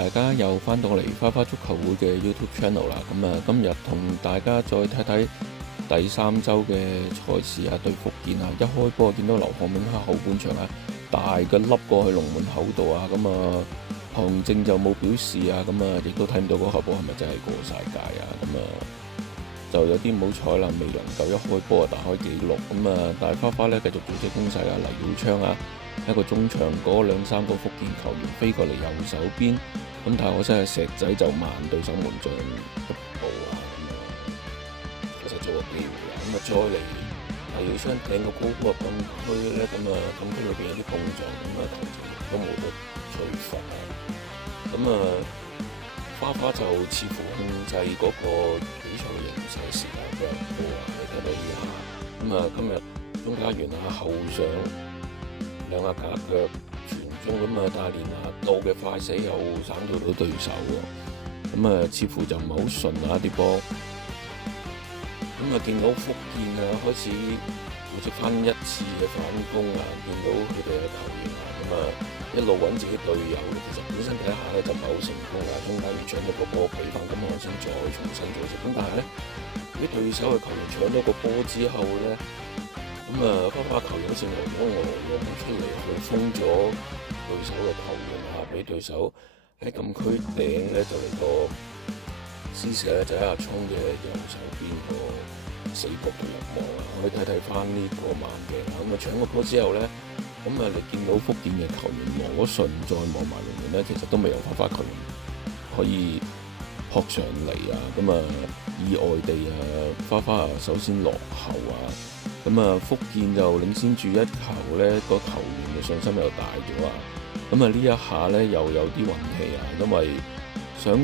大家又翻到嚟花花足球會嘅 YouTube channel 啦。今日同大家再睇睇第3週嘅賽事啊，對福建啊，一開波見到劉漢銘喺後半場啊，大嘅粒過去龍門口度啊，韓正就冇表示啊，亦都睇唔到嗰球波係咪真係過晒界啊，就有啲唔好彩啦，未能夠一開波打開紀錄。但係花花咧繼續組織攻勢啊，黎耀昌啊，一個中場嗰2-3個福建球員飛過嚟右手邊，但係可惜係石仔就慢對手門將一步啊，其實做個機會啊，再嚟黎耀昌掟個高波入禁區咧，禁區裏邊有啲碰撞，球證都冇得吹罰啊，花花就似乎控制嗰個比賽嘅形勢時間比較多啊，你睇到呢下，今日鍾家元啊後上兩下假腳傳中，但係連道嘅快死又省到對手喎，似乎就唔係好順啊啲波，見到福建啊開始組織翻一次嘅反攻啊，見到佢哋嘅球員啊一路揾自己隊友，其實本身第一下咧就唔係好成功啊，中間搶咗個波俾翻，先再重新組織，但係咧啲對手嘅球員搶咗個波之後咧，花球員好似俄出嚟去封咗對手嘅球員啊，俾對手喺禁區頂咧就嚟個施射咧就喺阿聰嘅右手邊個死角度入網啊，我哋睇翻呢個慢鏡，搶個波之後咧。你見到福建嘅球員望嗰順再望埋龍門咧，其實都未有花球員可以撲上嚟啊！意外地花首先落後啊！福建就領先住1球咧，個球員嘅信心又大咗啊！呢一下咧又有啲運氣啊，因為想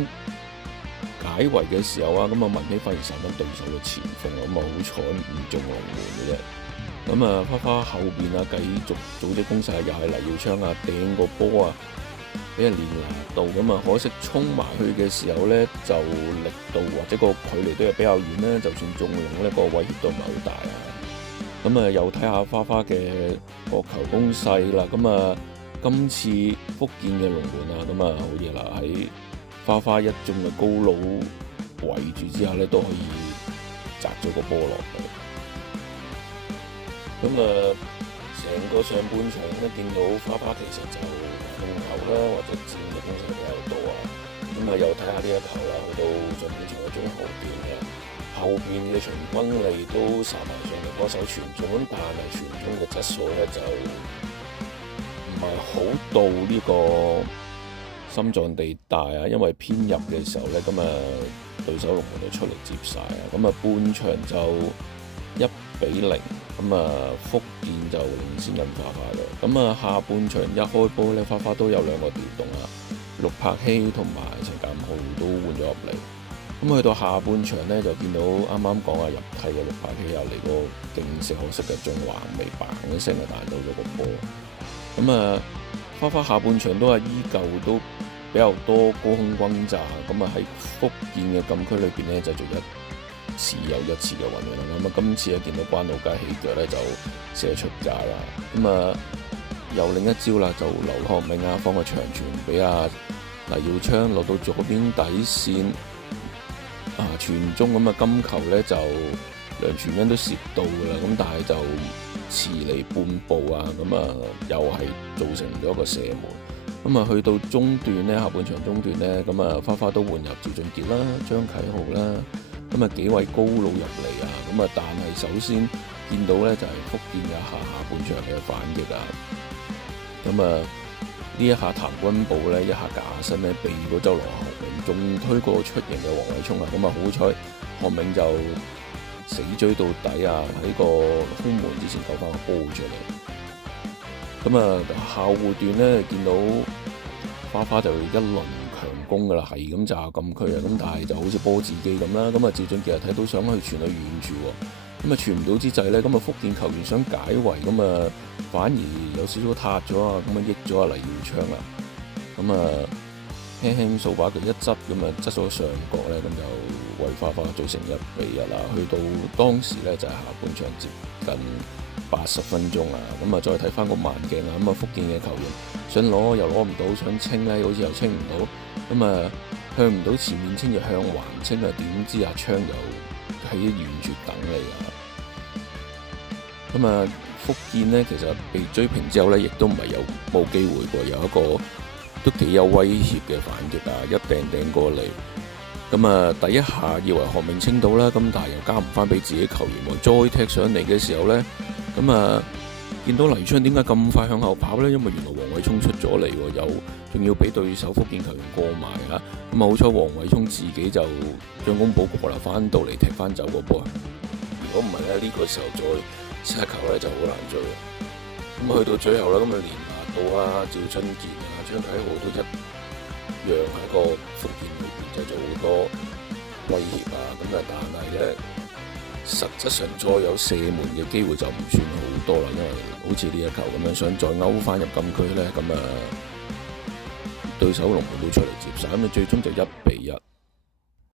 解圍嘅時候啊，文希發現殺緊對手嘅前鋒啊，好彩唔中龍門嘅啫。花後邊啊，繼續組織攻勢，又係黎耀昌啊，掟個波啊，俾人連拿到可惜衝埋去嘅時候咧，就力度或者個距離都係比較遠咧，就算中籠咧，個威脅都唔係好大啊。又睇下花嘅角球攻勢啦。今次福建嘅龍門啊，好嘢啦，喺花一眾嘅高佬圍住之下咧，都可以擲咗個波落去。成個上半場咧，見到花其實就控球啦，或者佔嘅攻勢比較多啊。又睇下呢一球啦，去到上半場嘅中後段後邊嘅秦君利都殺埋上嚟幫手傳中，但係傳中嘅質素咧就唔係好到呢個心臟地帶啊，因為偏入嘅時候咧，對手龍門就出嚟接晒啊。半場就1-0。福建就領先緊花嘅。下半場一開波咧，花都有2個調動啊，陸柏希同埋陳鑑浩都換咗入嚟。去到下半場咧，就見到啱啱講入替嘅陸柏希又嚟個勁射，可惜嘅中環未嘭一聲就彈到咗個波。花下半場都係依舊都比較多高空轟炸，喺福建嘅禁區裏邊咧就做一次又一次嘅運用啦。今次見到關老街起腳咧就射出界啦。又另一招啦，就劉漢銘放個長傳俾黎耀昌落到左邊底線傳中，金球咧就梁傳恩都攝到噶啦，但係就遲嚟半步啊，又係造成咗個射門。去到中段咧，下半場中段咧，花都換入趙俊傑啦、張啟豪啦。幾位高佬入嚟啊，但係首先見到咧就係福建嘅下半場嘅反擊啊，呢一下譚君寶咧一下假身咧避過周羅韓銘，仲推過出迎嘅黃偉聰啊，好彩韓銘就死追到底啊，喺個空門之前救翻個波出嚟。後段咧見到花就一輪強攻噶啦，係咁炸禁區啊，但係就好似波自己咁啦。趙俊傑睇到想去傳去遠處，傳唔到之際咧，福建球員想解圍，反而有少少塌咗啊，益咗黎耀昌啊，輕輕掃把佢一執，執咗上角咧，就為花造成1-1啦。去到當時咧就係下半場接近80分鐘啊，再睇翻個慢鏡啊，福建嘅球員想攞又攞唔到，想清咧好似又清唔到，咁啊向唔到前面清就向橫清啊，點知阿昌又喺遠處等你啊！咁啊福建呢，其實被追平之後呢，亦都唔係冇機會過，有一個都幾有威脅嘅反擊啊！一掟過嚟，咁啊第一下以為何明清到啦，咁但係又交唔翻俾自己球員喎，再踢上嚟嘅時候呢，咁啊見到黎昌點解咁快向後跑呢？因為原來黃偉聰出咗嚟喎，又仲要俾對手福建球員過埋啊！咁啊好彩黃偉聰自己就將功補過啦，翻到嚟踢翻走個波。如果唔係咧，呢個時候再失球咧就好難追。咁去到最後啦，咁啊連拿度啊、趙春健啊、張啟豪都一樣喺個福建裏邊製造好多威脅啊！咁啊，但係咧實質上再有射門嘅機會就唔算好多啦，因為好似呢一球咁樣想再勾翻入禁區咧，咁啊對手龍門都出嚟接晒，咁啊最終就1-1。